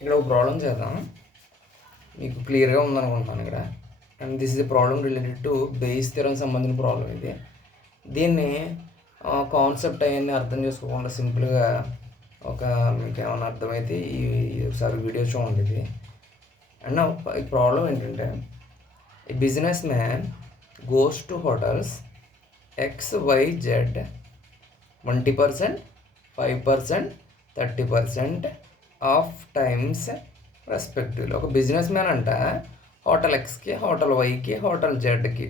ఇక్కడ ఒక ప్రాబ్లం చేద్దాం. మీకు క్లియర్గా ఉందనుకుంటున్నాను ఇక్కడ. And this is the problem related to base theorem సంబంధించిన ప్రాబ్లం ఇది. దీన్ని కాన్సెప్ట్ అవన్నీ అర్థం చేసుకోకుండా సింపుల్గా మీకు ఏమైనా అర్థమైతే ఒకసారి వీడియో చూడండి ఇది. అండ్ ఈ ప్రాబ్లం ఏంటంటే, a business man goes to hotels XYZ 20%, 5%, 30% of times respectively. ఒక బిజినెస్ మ్యాన్ అంట హోటల్ ఎక్స్కి, హోటల్ వైకి, హోటల్ జెడ్కి.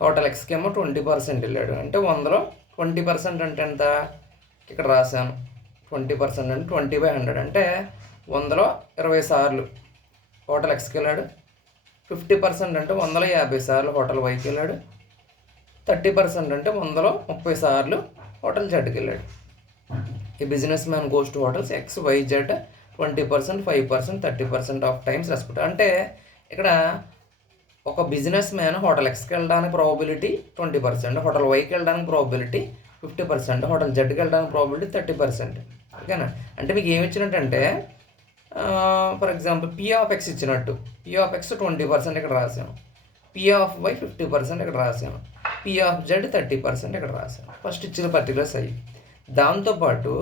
హోటల్ ఎక్స్కి ఏమో 20% వెళ్ళాడు. అంటే 100లో 20% అంటే ఎంత? ఇక్కడ రాశాను. 20% అంటే 20/100 అంటే 100లో 20 సార్లు హోటల్ ఎక్స్కి వెళ్ళాడు. 50% అంటే 100లో 50 సార్లు హోటల్ వైకి వెళ్ళాడు. 30% అంటే 100లో 30 సార్లు హోటల్ జెడ్కి వెళ్ళాడు. ఈ business man goes to hotels XYZ 20%, 5%, 30% of times respect. అంటే ఇక్కడ ఒక బిజినెస్ మ్యాన్ హోటల్ ఎక్స్కి వెళ్ళడానికి ప్రాబిలిటీ 20%, హోటల్ వైకి వెళ్ళడానికి ప్రాబిలిటీ 50%, హోటల్ జెడ్కి వెళ్ళడానికి ప్రాబిలిటీ 30%. ఓకేనా? అంటే మీకు ఏమి ఇచ్చినట్టంటే, for example P of X ఇచ్చినట్టు. P ఆఫ్ X 20% ఇక్కడ రాసాను, P ఆఫ్ Y 50% ఇక్కడ రాసాను, P ఆఫ్ Z 30% ఇక్కడ రాసాను. ఫస్ట్ ఇచ్చిన పర్టికులర్స్ అయ్యి. దాంతోపాటు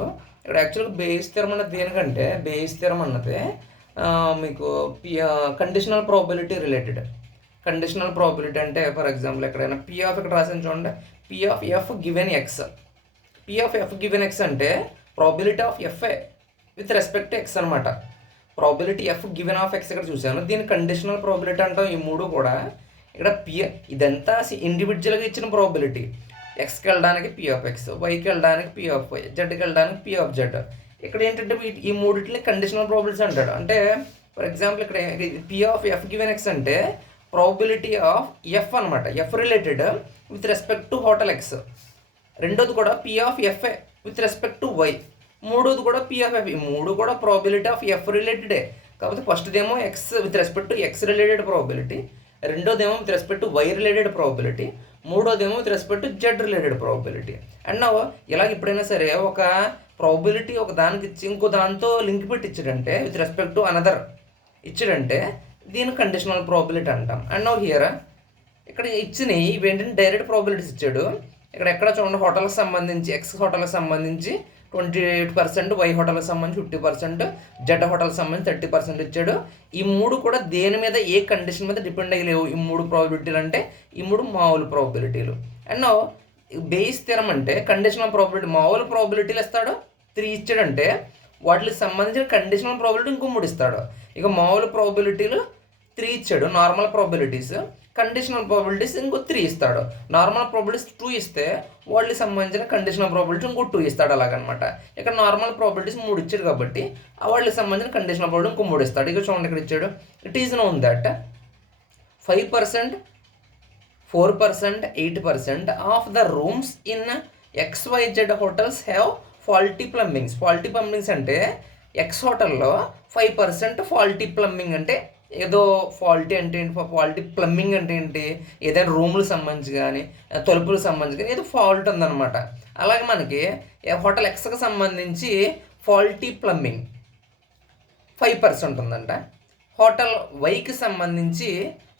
ఇక్కడ యాక్చువల్గా బేస్ థియరం అన్నది దేనికంటే, బేస్ థియరం అన్నది మీకు conditional probability related. Conditional probability అంటే ఫర్ ఎగ్జాంపుల్ ఎక్కడైనా P ఆఫ్ ఇక్కడ రాసాను చూడండి, P of F given X. P of F given X అంటే probability of F with respect to X అనమాట. Probability F given of X ఇక్కడ చూసాను. దీని కండిషనల్ ప్రాబిలిటీ అంటాం. ఈ మూడు కూడా ఇక్కడ ఇదంతా ఇండివిజువల్గా ఇచ్చిన ప్రాబిలిటీ. ఎక్స్కి వెళ్ళడానికి P ఆఫ్ X, వైకి వెళ్ళడానికి P ఆఫ్ Y, జెడ్కి వెళ్ళడానికి P ఆఫ్ Z. ఇక్కడ ఏంటంటే ఈ మూడింటిని కండిషనల్ ప్రాబిలిటీస్ అంటాడు. అంటే ఫర్ ఎగ్జాంపుల్ ఇక్కడ P of F given X అంటే ప్రాబిలిటీ ఆఫ్ F అనమాట. F related with respect to hotel X. రెండోది కూడా P of F with respect to Y. మూడోది కూడా P ఆఫ్ F. ఈ మూడు కూడా ప్రాబిలిటీ ఆఫ్ F రిలేటెడే. కాకపోతే ఫస్ట్దేమో X with respect to X related probability, రెండోదేమో with respect to Y related probability, మూడోదేమో with respect to Z related probability. And ఇలాగ ఎప్పుడైనా సరే ఒక ప్రాబిలిటీ ఒక దానికి ఇచ్చి ఇంకో దాంతో లింక్ పెట్టి ఇచ్చాడంటే, విత్ రెస్పెక్ట్ టు అనదర్ ఇచ్చాడంటే దీన్ని కండిషనల్ ప్రాబిలిటీ అంటాం. అండ్ హియర్ ఇక్కడ ఇచ్చినవి ఇవేంటంటే డైరెక్ట్ ప్రాబిలిటీస్ ఇచ్చాడు. ఇక్కడ ఎక్కడ చూడండి, హోటల్కి సంబంధించి X హోటల్కి సంబంధించి 20%, Y హోటల్కి సంబంధించి 50%, Z హోటల్కి సంబంధించి 30% ఇచ్చాడు. ఈ మూడు కూడా దేని మీద, ఏ కండిషన్ మీద డిపెండ్ అయ్యలేవు. ఈ మూడు ప్రాబిలిటీలు అంటే ఈ మూడు మామూలు ప్రాబిలిటీలు. అండ్ బేస్ థియరం అంటే కండిషనల్ ప్రాబిలిటీ. మామూలు ప్రాబిలిటీలు ఇస్తాడు 3 ఇచ్చాడంటే వాటికి సంబంధించిన కండిషనల్ ప్రాబిలిటీ ఇంకో 3 ఇస్తాడు. ఇక మామూలు ప్రాబిలిటీలు 3 ఇచ్చాడు, నార్మల్ ప్రాబిలిటీస్. కండిషనల్ ప్రాబిలిటీస్ ఇంకో 3 ఇస్తాడు. నార్మల్ ప్రాబిలిటీస్ 2 ఇస్తే వాటికి సంబంధించిన కండిషనల్ ప్రాబిలిటీ ఇంకో 2 ఇస్తాడు. అలాగనమాట. ఇక్కడ నార్మల్ ప్రాబిలిటీస్ 3 ఇచ్చాడు కాబట్టి వాటికి సంబంధించిన కండిషనల్ ప్రాబిలిటీ ఇంకో 3 ఇస్తాడు. ఇక చూడండి ఇక్కడ ఇచ్చాడు, it is known that 5%, 4%, 8% of the rooms in XYZ hotels have faulty plumbings. Faulty plumbings అంటే X హోటల్లో 5% ఫాల్టీ ప్లంబింగ్. అంటే ఏదో ఫాల్టీ అంటే ఏంటి, ఫాల్టీ ప్లంబింగ్ అంటే ఏంటి, ఏదైనా రూములకు సంబంధించి కానీ తలుపులకు సంబంధించి కానీ ఏదో ఫాల్ట్ ఉందన్నమాట. అలాగే మనకి హోటల్ ఎక్స్కి సంబంధించి ఫాల్టీ ప్లంబింగ్ 5% ఉందంట. హోటల్ వైకి సంబంధించి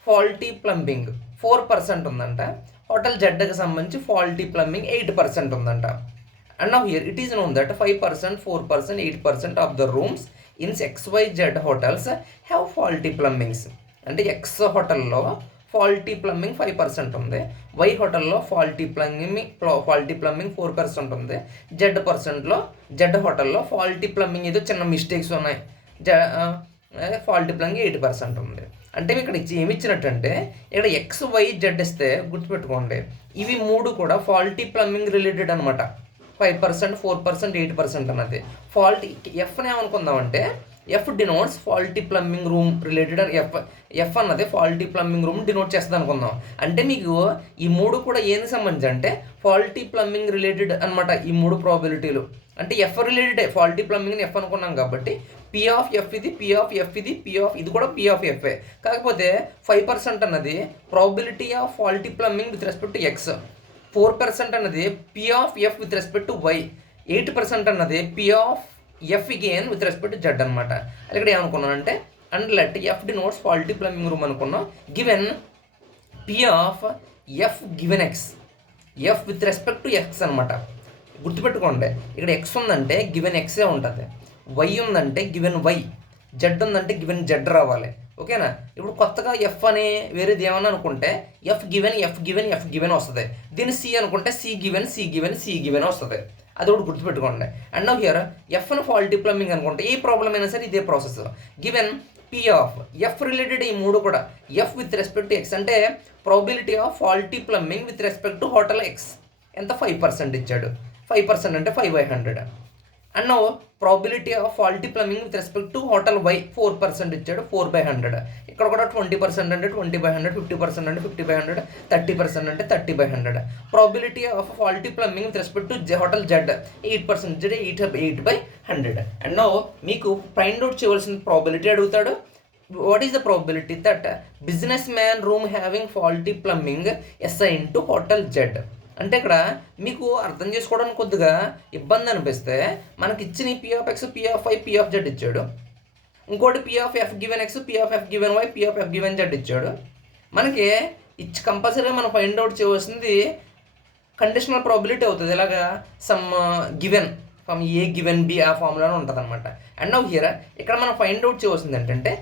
ఫాల్టీ ప్లంబింగ్ 4% ఉందంట. హోటల్ జెడ్కి సంబంధించి ఫాల్టీ ప్లంబింగ్ 8% ఉందంట. And now here it is known that 5%, 4%, 8% of the rooms in XYZ hotels have faulty plumbings. అంటే X హోటల్లో ఫాల్టీ ప్లంబింగ్ 5% ఉంది, Y హోటల్లో ఫాల్టీ ప్లంబింగ్ 4% ఉంది, Z హోటల్లో ఫాల్టీ ప్లంబింగ్ ఏదో చిన్న మిస్టేక్స్ ఉన్నాయి, ఫాల్టీ ప్లంబింగ్ 8% ఉంది. అంటే ఇక్కడ ఏమి ఇచ్చినట్టంటే, ఇక్కడ XYZ ఇస్తే గుర్తుపెట్టుకోండి, ఇవి మూడు కూడా ఫాల్టీ ప్లంబింగ్ రిలేటెడ్ అనమాట. 5%, 4%, 8% అన్నది ఫాల్టీ. Fని ఏమనుకుందామంటే, F denotes faulty plumbing room related. F అన్నది ఫాల్టీ ప్లంబింగ్ రూమ్ డినోట్ చేస్తుంది అనుకుందాం. అంటే మీకు ఈ మూడు కూడా ఏది సంబంధించి అంటే ఫాల్టీ ప్లంబింగ్ రిలేటెడ్ అనమాట. ఈ మూడు ప్రాబిలిటీలు అంటే F రిలేటెడే. ఫాల్టీ ప్లంబింగ్ F అనుకున్నాం కాబట్టి P ఆఫ్ F ఇది, P ఆఫ్ F ఇది, ఇది కూడా P ఆఫ్ F. కాకపోతే 5% అన్నది probability of faulty plumbing with respect to X. 4% అన్నది P of F with respect to Y. 8% అన్నది P of F gain with respect to Z అనమాట. ఇక్కడ ఏమనుకున్నానంటే and let F denotes faulty plumbing room అనుకున్నాం. Given P of F given X, F with respect to X అనమాట. గుర్తుపెట్టుకోండి, ఇక్కడ X ఉందంటే given x ఉంటుంది, వై ఉందంటే గివెన్ వై, జెడ్ ఉందంటే గివెన్ జెడ్ రావాలి. ఓకేనా? ఇప్పుడు కొత్తగా ఎఫ్ అని వేరేది ఏమన్నా అనుకుంటే F given F given F given వస్తుంది. దీన్ని సి అనుకుంటే see given see given see given వస్తుంది. అది ఒకటి గుర్తుపెట్టుకోండి. అండ్ నౌ హియర్ ఎఫ్ అని ఫాల్టీ ప్లంబింగ్ అనుకుంటే ఏ ప్రాబ్లం అయినా సరే ఇదే process. Given P of F related ఈ మూడు కూడా F with respect to X అంటే probability of faulty plumbing with respect to hotel X ఎంత 5% ఇచ్చాడు. 5% అంటే 5/100. And no probability of faulty plumbing with respect to hotel Y 4% ఇచ్చాడు, 4/100. ఇక్కడ కూడా 20% అంటే 20/100, 50% అంటే 50/100, 30% అంటే 30/100. Probability of faulty plumbing with respect to hotel Z 8% 8/100. And no మీకు ఫైండ్ అవుట్ చేయవలసిన ప్రాబిలిటీ అడుగుతాడు. What is the probability that businessman room having faulty plumbing assign to hotel Z అంటే ఇక్కడ మీకు అర్థం చేసుకోవడానికి కొద్దిగా ఇబ్బంది అనిపిస్తే మనకి ఇచ్చిన P of X P of Y P of Z ఇచ్చాడు, ఇంకోటి P of F given X P of F given Y P of F given Z ఇచ్చాడు. మనకి కంపల్సరీగా మనం ఫైండ్ అవుట్ చేయవలసింది కండిషనల్ ప్రాబిలిటీ అవుతుంది. ఇలాగా some given from A given B ఆ ఫార్ములానే ఉంటుంది అనమాట. అండ్ నౌ హియర్ ఇక్కడ మనం ఫైండ్ అవుట్ చేయవలసింది ఏంటంటే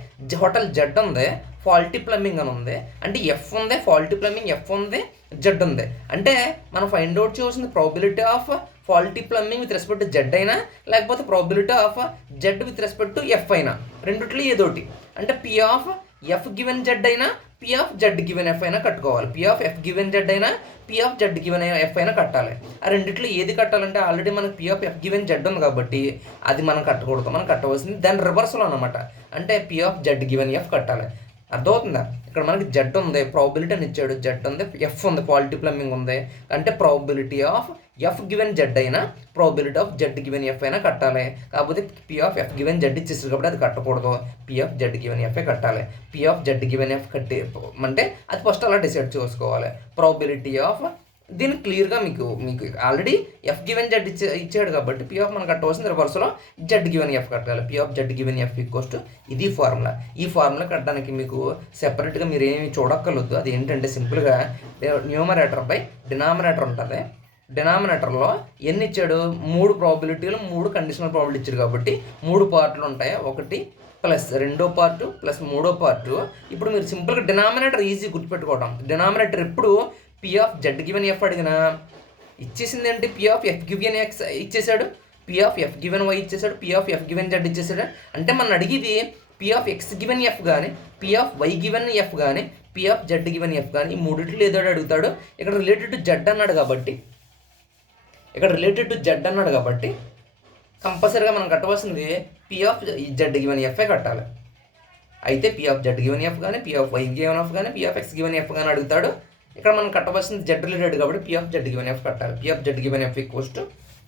హోటల్ జెడ్ ఉంది, ఫాల్టీ ప్లంబింగ్ అని ఉంది, అంటే ఎఫ్ ఉంది, ఫాల్టీ ప్లంబింగ్ ఎఫ్ ఉంది, జెడ్ ఉంది. అంటే మనం ఫైండ్ అవుట్ చేయవలసింది probability of faulty plumbing with respect to Z అయినా లేకపోతే probability of Z with respect to F అయినా, రెండిట్లో ఏదోటి. అంటే P of F given Z అయినా P of Z given F అయినా కట్టుకోవాలి. P of F given Z అయినా P of Z given F అయినా కట్టాలి. ఆ రెండిట్లో ఏది కట్టాలంటే ఆల్రెడీ మనకు P of F given Z ఉంది కాబట్టి అది మనం కట్టకూడదు, మనం కట్టవలసింది దాని రివర్స్లో అనమాట. అంటే P of Z given F కట్టాలి. అర్థమవుతుందా? ఇక్కడ మనకి జెడ్ ఉంది, ప్రాబిలిటీ అని ఇచ్చాడు, జెడ్ ఉంది, ఎఫ్ ఉంది, ఫాల్టీ ప్లంబింగ్ ఉంది. అంటే probability of F given Z అయినా probability of Z given F అయినా కట్టాలి. కాకపోతే P of F given Z ఇచ్చేసారు కాబట్టి అది కట్టకూడదు, P of Z given F కట్టాలి. P of Z given F కట్టి అంటే అది ఫస్ట్ అలా డిసైడ్ చేసుకోవాలి. ప్రాబిలిటీ ఆఫ్ దీన్ని క్లియర్గా మీకు ఆల్రెడీ ఎఫ్ గివెన్ జెడ్ ఇచ్చాడు కాబట్టి పి ఆఫ్ మనం కట్టవలసిన రివర్స్లో జెడ్ గివెన్ ఎఫ్ కట్టాలి. P of Z given F equals ఇది ఫార్ములా. ఈ ఫార్ములా కట్టడానికి మీకు సెపరేట్గా మీరు ఏమి చూడక్కర్లేదు. అది ఏంటంటే సింపుల్గా న్యూమరేటర్ బై డినామినేటర్ ఉంటుంది. డినామినేటర్లో ఎన్ని ఇచ్చాడు? 3 ప్రాబిలిటీలు 3 కండిషనల్ ప్రాబిలిటీ ఇచ్చాడు కాబట్టి 3 పార్ట్లు ఉంటాయి. ఒకటి ప్లస్ రెండో పార్టు ప్లస్ మూడో పార్టు. ఇప్పుడు మీరు సింపుల్గా డినామినేటర్ ఈజీ గుర్తుపెట్టుకోవడం. డినామినేటర్ ఎప్పుడు P of Z given F అడిగినా ఇచ్చేసింది ఏంటి? P of F given X ఇచ్చేసాడు, P of F given Y ఇచ్చేసాడు, P of F given Z ఇచ్చేసాడు. అంటే మనం అడిగేది P of X given F కానీ P of Y given F కానీ P of Z given F కానీ ఈ మూడిట్లో ఏదో అడుగుతాడు. ఇక్కడ రిలేటెడ్ టు జెడ్ అన్నాడు కాబట్టి కంపల్సరీగా మనం కట్టవలసింది పి ఆఫ్ జెడ్ గివెన్ ఎఫ్ఏ కట్టాలి. అయితే P of Z given F కానీ P of Y given F కానీ P of X given F కానీ అడుగుతాడు. ఇక్కడ మనం కట్టవలసింది జెడ్ రిలేటెడ్ కాబట్టి P of Z given F కట్టాలి. P of Z given F equals to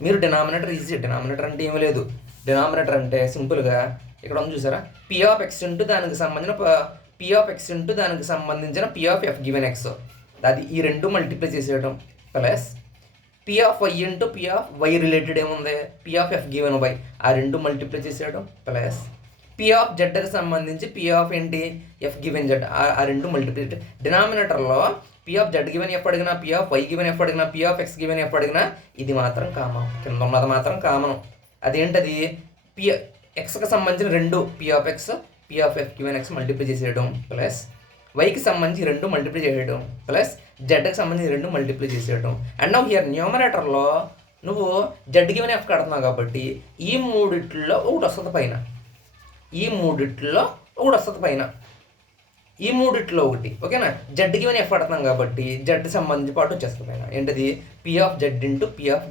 మీరు డినామినేటర్ ఈజీ. డినామినేటర్ అంటే ఏమీ లేదు. డినామినేటర్ అంటే సింపుల్గా ఇక్కడ ఉంది చూసారా, పి ఆఫ్ ఎక్స్ ఇంటూ దానికి సంబంధించిన పి ఆఫ్ ఎక్స్ ఇంటూ దానికి సంబంధించిన P of F given X, అది ఈ రెండు మల్టిప్లై చేసేయడం plus P of Y into P of Y related ఏముంది P of F given Y, ఆ రెండు మల్టిప్లై చేసేయడం ప్లస్ పి ఆఫ్ జెడ్కి సంబంధించి పి ఆఫ్ ఏంటి ఎఫ్ గివెన్ జెడ్, ఆ రెండు మల్టిప్లై. డినామినేటర్లో P of Z given F అడిగినా P of Y given F అడిగినా P of X given F అడిగినా ఇది మాత్రం కామన్, కింద ఉన్నది మాత్రం కామన్. అదేంటది? పి ఎక్స్కి సంబంధించిన రెండు P of X P of F given X multiply చేసేయడం ప్లస్ వైకి సంబంధించి రెండు మల్టిప్లై చేయడం ప్లస్ జెడ్కి సంబంధించి రెండు మల్టిప్లై చేసేయడం. అండ్ నౌ హియర్ న్యూమరేటర్లో నువ్వు జెడ్ గివెన్ ఎఫ్ కడుతున్నావు కాబట్టి ఈ మూడిట్లో ఒకటి వస్తుంది పైన, ఈ మూడిట్లో ఒకటి. ఓకేనా? జెడ్ గివెన్ ఎఫ్ కడుతున్నాం కాబట్టి జెడ్ సంబంధించి పాటు వచ్చేస్తుంది పైన. ఏంటది? P of Z into P of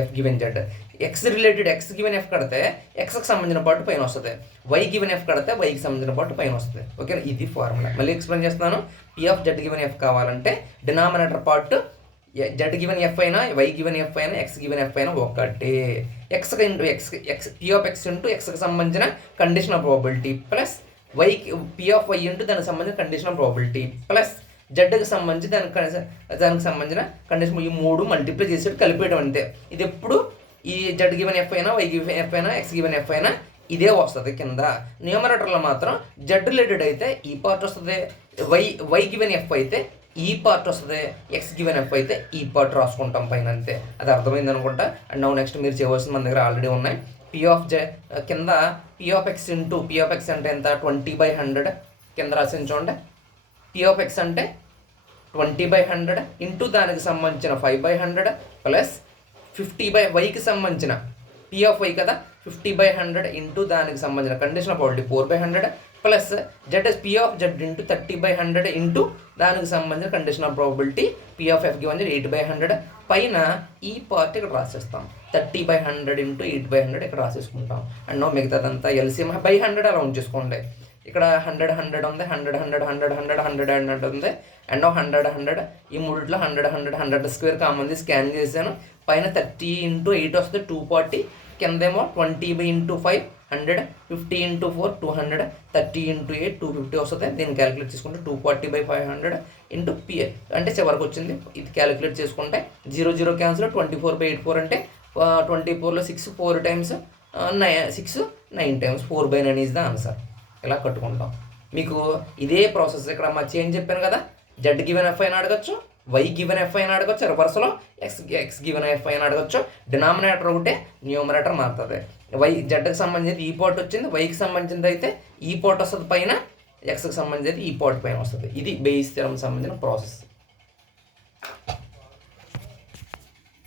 F given Z. X related X given F కడితే ఎక్స్కి సంబంధించిన పాటు పైన వస్తుంది, వై గివెన్ ఎఫ్ కడితే వైకి సంబంధించిన పాటు పైన వస్తుంది. ఓకేనా? ఇది ఫార్ములా. మళ్ళీ ఎక్స్ప్లెయిన్ చేస్తున్నాను. P of Z given F కావాలంటే denominator part Z given F అయినా వై గివెన్ ఎఫ్ అయినా ఎక్స్ గివెన్ ఎఫ్ అయినా ఒకటే. ఎక్స్కి into X P of X into ఎక్స్కి సంబంధించిన కండిషనల్ ప్రాబిలిటీ ప్లస్ వైకి పి ఆఫ్ వై ఇంటూ దానికి సంబంధించిన కండిషనల్ ప్రాబిలిటీ ప్లస్ జెడ్కి సంబంధించి దానికి సంబంధించిన కండిషన్, ఈ మూడు మల్టిప్లై చేసేది కలిపేయడం అంతే. ఇది ఎప్పుడు ఈ జెడ్ గివెన్ ఎఫ్ అయినా వై గివెన్ ఎఫ్ అయినా ఎక్స్ గివెన్ ఎఫ్ అయినా ఇదే వస్తుంది కింద. న్యూమరేటర్లో మాత్రం జెడ్ రిలేటెడ్ అయితే ఈ పార్ట్ వస్తుంది, వై గివెన్ ఎఫ్ అయితే ఈ పార్ట్ వస్తుంది, ఎక్స్ గివెన్ ఎఫ్ అయితే ఈ పార్ట్ రాసుకుంటాం పైన, అంతే. అది అర్థమైంది అనుకుంటా. అండ్ నౌ నెక్స్ట్ మీరు చేయవలసిన మన దగ్గర ఆల్రెడీ ఉన్నాయి. పి ఆఫ్ జె కింద P of X into P of X అంటే ఎంత 20/100 కింద రాసింది చూడండి. పి ఆఫ్ ఎక్స్ అంటే 20/100 ఇంటూ దానికి సంబంధించిన 5/100 ప్లస్ 50/వైకి సంబంధించిన పి ఆఫ్ వై కదా 50/100 ఇంటూ దానికి సంబంధించిన conditional probability 4/100 plus Z is P of Z into 30/100 into దానికి సంబంధించిన conditional probability P of F given 8/100 పైన ఈ పార్ట్ ఇక్కడ రాసేస్తాం. 30/100 ఇంటూ 8/100 ఇక్కడ రాసేసుకుంటాం. అండ్ నో మిగతాదంతా ఎల్సిఎం బై 100 అలా ఉంచేసుకోండి. ఇక్కడ 100 ఉంది, 100 ఉంది, అండ్ 100 ఈ మూడిట్లో 100 స్క్వేర్ కామన్ స్కాన్ చేశాను. పైన 30 ఇంటూ 8 వస్తే 240, కిందేమో 20/5 100, 50 ఇంటూ 4 200, 30 ఇంటూ 8 250 వస్తుంది. దీన్ని క్యాలిక్యులేట్ చేసుకుంటే 240/500 ఇంటూ పి అంటే చివరికి వచ్చింది. ఇది క్యాలిక్యులేట్ చేసుకుంటే 0 క్యాన్సిల్, 24/84 అంటే 24లో 6 4 times 6 9 times 4/9 is the answer. ఇలా కట్టుకుంటాం. మీకు ఇదే ప్రాసెస్ ఇక్కడ మా చేంజ్ చెప్పాను కదా, జెడ్ గివెన్ ఎఫ్ అయినా అడగచ్చు, వై గివెన్ ఎఫ్ అయినా అడగచ్చు, రివర్స్లో ఎక్స్ గివెన్ ఎఫ్ అయినా అడగచ్చు. డినామినేటర్ ఒకటే, న్యూమరేటర్ మారుతుంది. జెడ్కి సంబంధించి ఈ పార్ట్ వచ్చింది, వైకి సంబంధించింది అయితే ఈ పార్ట్ వస్తుంది పైన, ఎక్స్కి సంబంధించి ఈ పార్ట్ పైన వస్తుంది. ఇది బేయిస్ థియరం సంబంధించిన ప్రాసెస్.